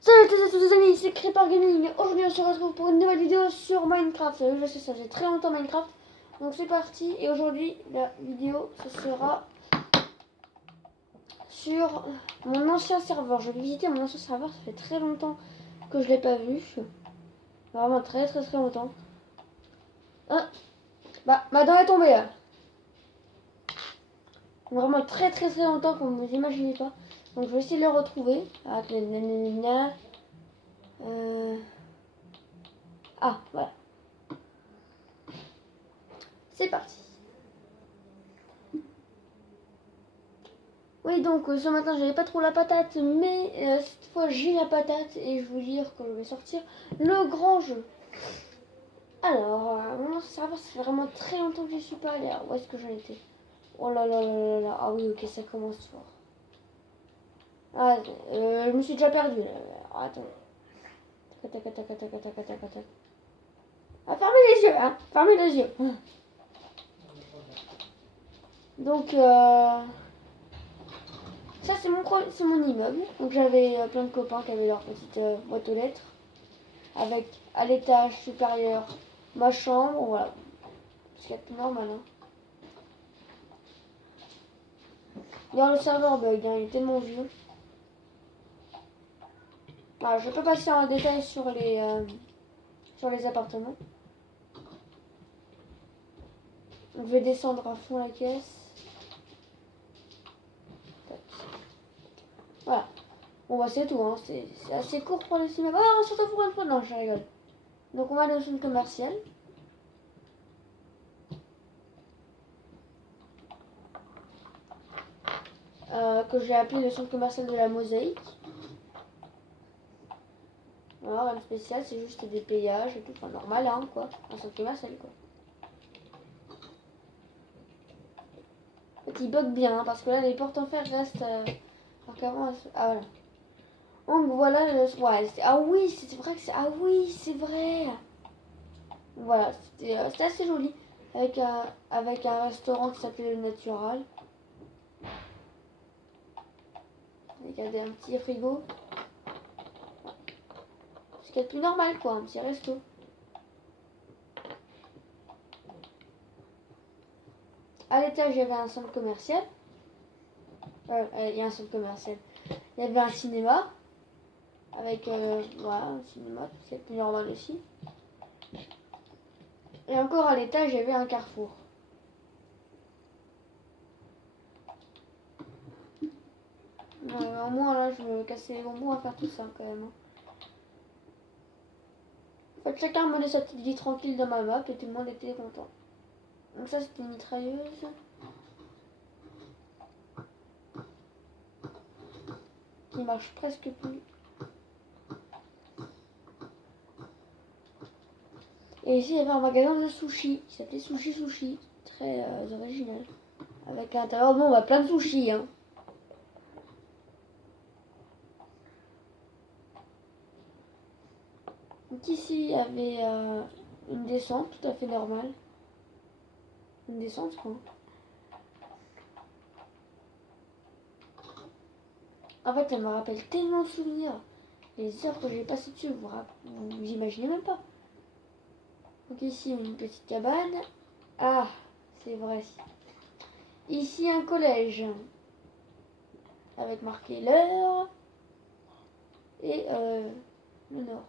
Salut à tous et à toutes les amis, c'est Creeper Gaming. Aujourd'hui on se retrouve pour une nouvelle vidéo sur Minecraft. Je sais, ça fait très longtemps Minecraft. Donc c'est parti. Et aujourd'hui la vidéo ce sera sur mon ancien serveur. Je vais visiter mon ancien serveur, ça fait très longtemps que je l'ai pas vu. Vraiment très longtemps. Hein, bah ma dent est tombée là. Vraiment très longtemps comme vous imaginez pas. Donc je vais essayer de le retrouver. Ah voilà. C'est parti. Oui, donc ce matin j'avais pas trop la patate, mais cette fois j'ai la patate et je vous dire que je vais sortir le grand jeu. Alors, mon ancien serveur, ça fait vraiment très longtemps que je suis pas allé. Où est-ce que j'en étais? Oh là là là là là. Ah oui, ok, ça commence fort. Ah, je me suis déjà perdu là. Attends. Tac, tac, tac, tac, tac, tac, tac, tac, tac. Ah, fermez les yeux, hein. Fermez les yeux. Donc, ça c'est mon immeuble. Donc j'avais plein de copains qui avaient leur petite boîte aux lettres. Avec à l'étage supérieur ma chambre, voilà. Ce qui est tout normal. Hein. D'ailleurs le serveur bug, hein, il est tellement vieux. Voilà, je peux passer en détail sur les appartements. Donc, je vais descendre à fond la caisse. Voilà. Bon bah c'est tout, hein. C'est assez court pour les cinémas. Oh, surtout pour une fois, non, je rigole. Donc on va aller au centre commercial. Que j'ai appelé le centre commercial de la Mosaïque. Voilà, rien de spécial, c'est juste des payages et tout. Enfin normal, hein, quoi. Un centre commercial, quoi. En fait, il bug bien, hein, parce que là, les portes en fer restent... alors qu'avant, ah voilà. Donc voilà, ouais, ah oui, c'est vrai que c'est... Ah oui, c'est vrai. Voilà, c'était assez joli. Avec un restaurant qui s'appelait Le Natural. Avec un petit frigo. Ce qui est plus normal, quoi, un petit resto. À l'étage, il y avait un centre commercial. Il y a un centre commercial. Il y avait un cinéma. Avec, voilà, un cinéma, c'est plus normal aussi. Et encore à l'étage, il y avait un carrefour. Au moins, là, je me cassais les bonbons à faire tout ça, quand même. En fait, chacun menait sa petite vie tranquille dans ma map et tout le monde était content. Donc ça, c'était une mitrailleuse. Qui marche presque plus. Et ici, il y avait un magasin de sushi qui s'appelait Sushi. Très original. Avec à l'intérieur, bon, bah, plein de sushis, hein. Donc ici, il y avait une descente tout à fait normale. Une descente, quoi. En fait, ça me rappelle tellement de souvenirs. Les heures que j'ai passées dessus, vous imaginez même pas. Donc ici, une petite cabane. Ah, c'est vrai. Ici, un collège. Avec marqué l'heure. Et le nord.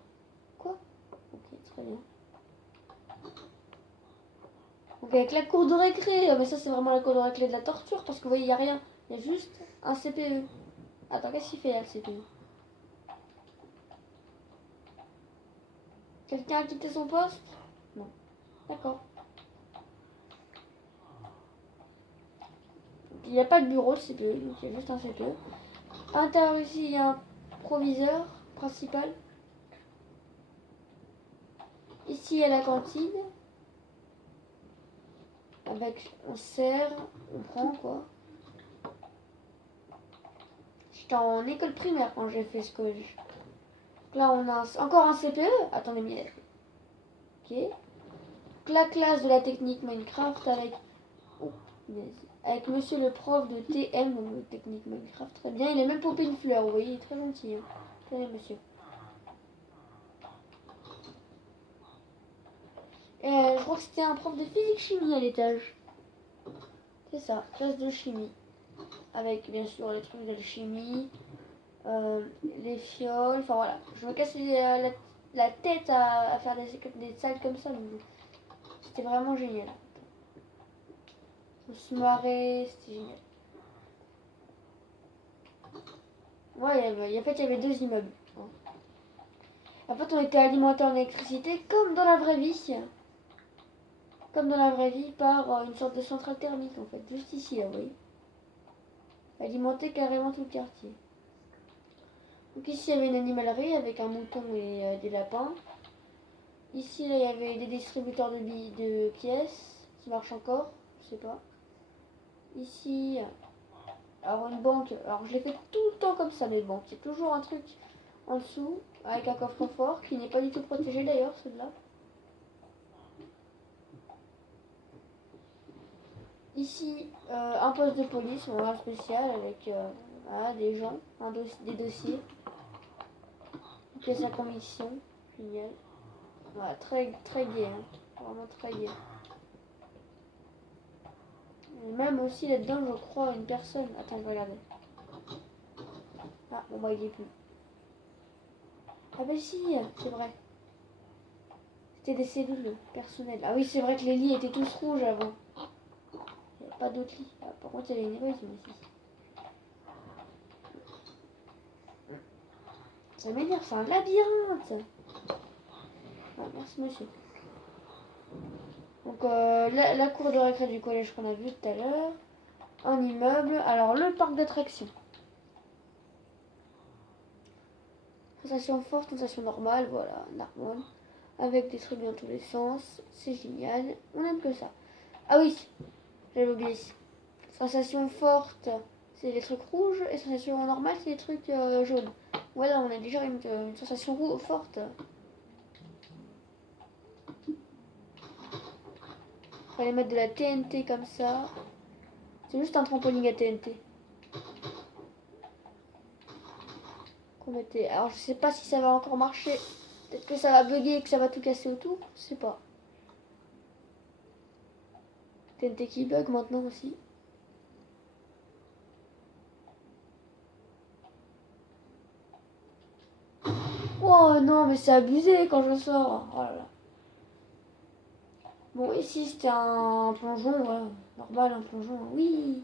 Quoi? Ok, très bien. Donc avec la cour de récré. Mais ça, c'est vraiment la cour de récré de la torture. Parce que vous voyez, il n'y a rien. Il y a juste un CPE. Attends, qu'est-ce qu'il fait là, le CPE? Quelqu'un a quitté son poste? Non. D'accord. Il n'y a pas de bureau, le CPE. Donc il y a juste un CPE. À l'intérieur ici, il y a un proviseur principal. Ici, il y a la cantine. Avec, on sert, on prend quoi. J'étais en école primaire quand j'ai fait ce collège. Là, on a encore un CPE. Attendez, mais... Ok. Donc, la classe de la technique Minecraft avec... Oh, avec monsieur le prof de TM, donc de technique Minecraft. Très bien. Il a même popé une fleur, vous voyez, il est très gentil. Hein. Très bien, monsieur. Je crois que c'était un prof de physique-chimie à l'étage. C'est ça, classe de chimie. Avec bien sûr les trucs d'alchimie, les fioles, enfin voilà. Je me casse la tête à faire des salles comme ça, mais c'était vraiment génial. On se marrait, c'était génial. Ouais, en fait, il y avait deux immeubles. En fait, on était alimenté en électricité comme dans la vraie vie. Comme dans la vraie vie, par une sorte de centrale thermique, en fait. Juste ici, là, vous voyez. Alimenté carrément tout le quartier. Donc ici, il y avait une animalerie avec un mouton et des lapins. Ici, là, il y avait des distributeurs de pièces qui marchent encore. Je sais pas. Ici, alors une banque. Alors, je l'ai fait tout le temps comme ça, les banques. Il y a toujours un truc en dessous avec un coffre-fort qui n'est pas du tout protégé d'ailleurs, celui-là. Ici, un poste de police, un spécial avec voilà, des gens, des dossiers, une pièce à conviction, génial. Voilà, très, très gai, hein. Vraiment très gai. Et même aussi là-dedans, je crois, une personne. Attends, je vais regarder. Ah, bon, bah, il est plus. Ah, bah, si, c'est vrai. C'était des cellules personnelles. Ah, oui, c'est vrai que les lits étaient tous rouges avant. Il n'y avait pas d'autres lits. Ah, par contre, il y avait une évasion ici. Ça m'énerve, c'est un labyrinthe. Ah, merci, monsieur. Donc, la cour de récré du collège qu'on a vu tout à l'heure. Un immeuble. Alors, le parc d'attractions. Sensation forte, sensation normale, voilà, normal. Avec des trucs dans tous les sens. C'est génial. On aime que ça. Ah oui, j'avais oublié. Sensation forte, c'est les trucs rouges. Et sensation normale, c'est les trucs jaunes. Voilà, on a déjà une sensation forte. Fallait mettre de la TNT comme ça. C'est juste un trampoline à TNT. Qu'on mettait. Alors, je sais pas si ça va encore marcher. Peut-être que ça va bugger et que ça va tout casser autour. Je sais pas. TNT qui bug maintenant aussi. Oh non, mais c'est abusé quand je sors. Oh là là. Bon, ici c'était un plongeon, voilà. Normal, un plongeon, oui.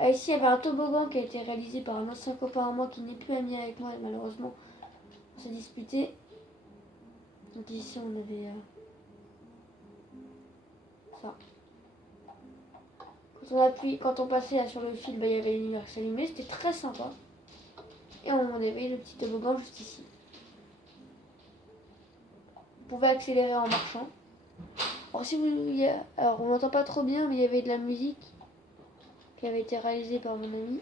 Ici, il y avait un toboggan qui a été réalisé par un ancien copain à moi qui n'est plus ami avec moi, malheureusement. On s'est disputé. Donc ici, on avait ça. Quand on passait là, sur le fil, bah, il y avait une lumière qui s'allumait, c'était très sympa. Et on avait le petit toboggan juste ici. On pouvait accélérer en marchant. Alors, alors on n'entend pas trop bien, mais il y avait de la musique qui avait été réalisée par mon ami.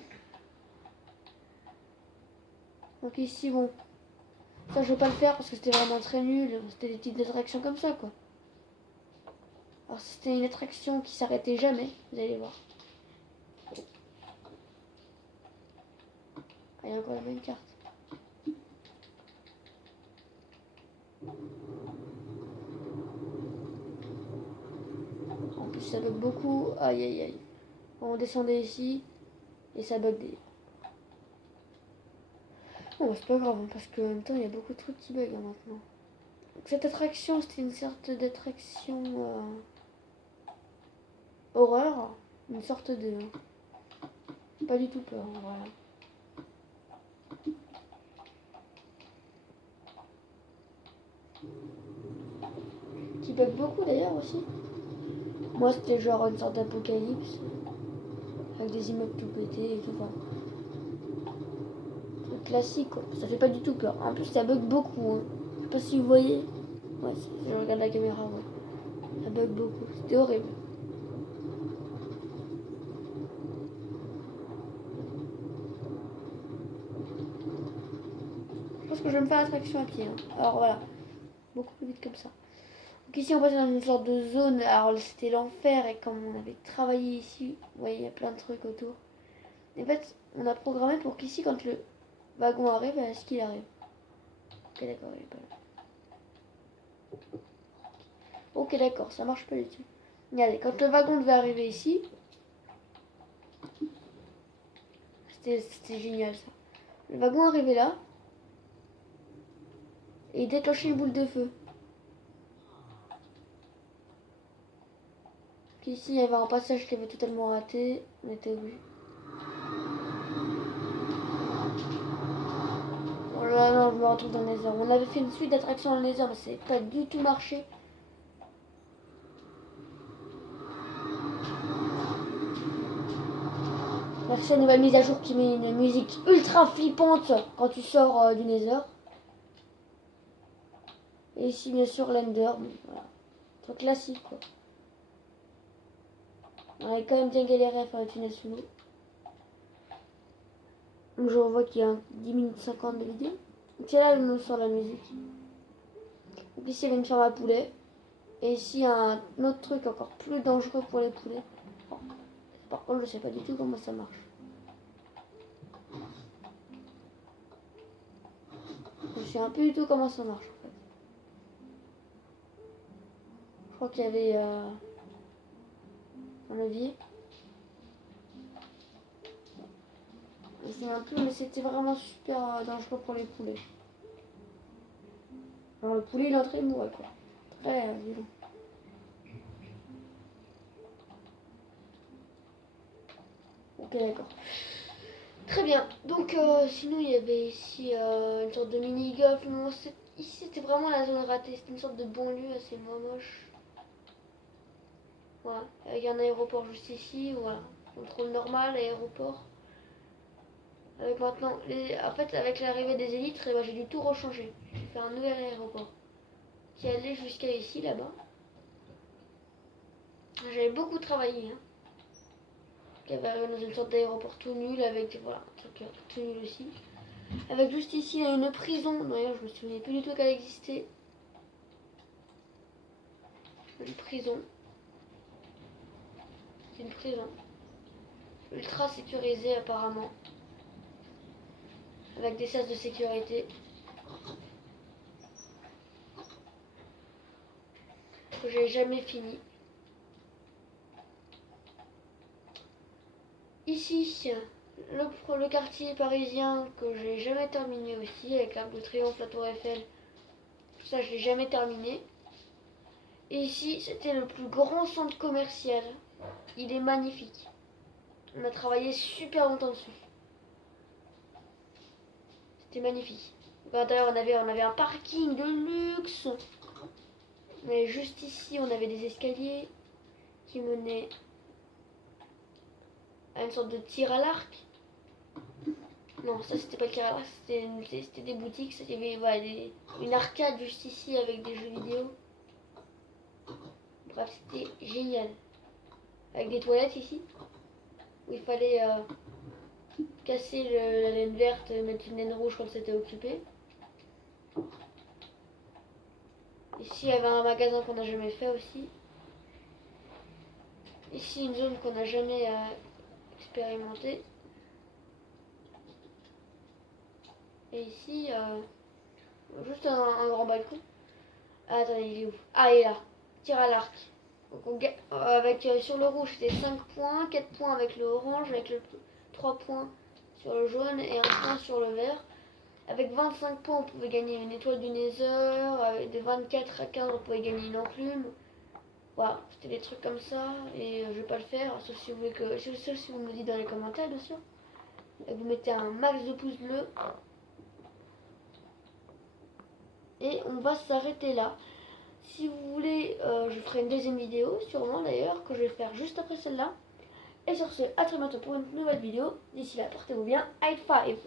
Donc ici, bon, ça je vais pas le faire parce que c'était vraiment très nul. C'était des petites attractions comme ça, quoi. Alors c'était une attraction qui s'arrêtait jamais, vous allez voir. Ah, il y a encore la même carte. En plus ça bug beaucoup. Aïe aïe aïe. On descendait ici et ça bug des... Bon, c'est pas grave, hein, parce qu'en même temps il y a beaucoup de trucs qui bug hein, maintenant. Donc, cette attraction, c'était une sorte d'attraction horreur. Une sorte de... Pas du tout peur, voilà. Qui bug beaucoup d'ailleurs aussi. Moi c'était genre une sorte d'apocalypse. Avec des immeubles tout pétés et tout. Enfin, truc classique quoi. Ça fait pas du tout peur. En plus ça bug beaucoup. Hein. Je sais pas si vous voyez. Ouais, si je regarde la caméra, ouais. Ça bug beaucoup. C'était horrible. Je pense que je vais me faire attraction à pied. Hein. Alors voilà. Beaucoup plus vite comme ça. Donc ici on passe dans une sorte de zone. Alors c'était l'enfer et comme on avait travaillé ici, vous voyez il y a plein de trucs autour. En fait on a programmé pour qu'ici quand le wagon arrive, à ce qu'il arrive. Ok d'accord, il est pas là. Ok, d'accord, ça marche pas du tout. Regardez, quand le wagon devait arriver ici, c'était génial ça. Le wagon arrivait là et il déclenchait une boule de feu. Puis ici, il y avait un passage qui avait totalement raté. On était obligé. Oh là non, je me retrouve dans le Nether. On avait fait une suite d'attractions dans le Nether, mais ça n'a pas du tout marché. Merci à la nouvelle mise à jour qui met une musique ultra flippante quand tu sors du Nether. Et ici, bien sûr, l'Ender. Bon, voilà. Truc classique, quoi. On avait quand même bien galéré à faire le tunnel sous l'eau. Donc je revois qu'il y a 10 minutes 50 de vidéo. Donc c'est là où nous sort la musique. Donc ici, il y avait une ferme à poulets. Et ici, il y a un autre truc encore plus dangereux pour les poulets. Bon. Par contre, je sais pas du tout comment ça marche. Je sais un peu du tout comment ça marche en fait. Je crois qu'il y avait un levier. Je sais un peu, mais c'était vraiment super dangereux pour les poulets. Alors le poulet il est en train de mourir quoi. Très violent. Ok d'accord. Très bien. Donc sinon il y avait ici une sorte de mini-golf. Ici c'était vraiment la zone ratée. C'était une sorte de banlieue assez moche. Voilà. Avec un aéroport juste ici. Voilà. Contrôle normal, aéroport. Avec maintenant, en fait avec l'arrivée des élytres, j'ai dû tout rechanger. J'ai fait un nouvel aéroport qui allait jusqu'à ici là-bas. J'avais beaucoup travaillé. Hein. Qui avait dans une sorte d'aéroport tout nul avec voilà, un truc tout nul aussi. Avec juste ici une prison. D'ailleurs je me souvenais plus du tout qu'elle existait. Une prison. C'est une prison. Ultra sécurisée apparemment. Avec des sas de sécurité. Que j'ai jamais fini. Ici, le quartier parisien que j'ai jamais terminé aussi, avec l'Arc de Triomphe, la Tour Eiffel. Tout ça, je l'ai jamais terminé. Et ici, c'était le plus grand centre commercial. Il est magnifique. On a travaillé super longtemps dessus. C'était magnifique. D'ailleurs, on avait un parking de luxe. Mais juste ici, on avait des escaliers qui menaient à une sorte de tir à l'arc. Non, ça c'était pas le tir à l'arc, c'était des boutiques. Il y avait voilà, une arcade juste ici avec des jeux vidéo. Bref, c'était génial. Avec des toilettes ici, où il fallait casser la laine verte, mettre une laine rouge quand c'était occupé. Ici, il y avait un magasin qu'on n'a jamais fait aussi. Ici, une zone qu'on n'a jamais expérimentée. Et ici, juste un grand balcon. Ah, attendez, il est où? Ah, il est là. Tir à l'arc. Donc avec sur le rouge c'était 5 points, 4 points avec le orange, avec 3 points sur le jaune et 1 point sur le vert. Avec 25 points on pouvait gagner une étoile du Nether, avec de 24 à 15 on pouvait gagner une enclume. Voilà, c'était des trucs comme ça et je vais pas le faire, sauf si vous voulez sauf si vous me le dites dans les commentaires bien sûr. Et vous mettez un max de pouces bleus. Et on va s'arrêter là. Si vous voulez, je ferai une deuxième vidéo, sûrement d'ailleurs, que je vais faire juste après celle-là. Et sur ce, à très bientôt pour une nouvelle vidéo. D'ici là, portez-vous bien. High five!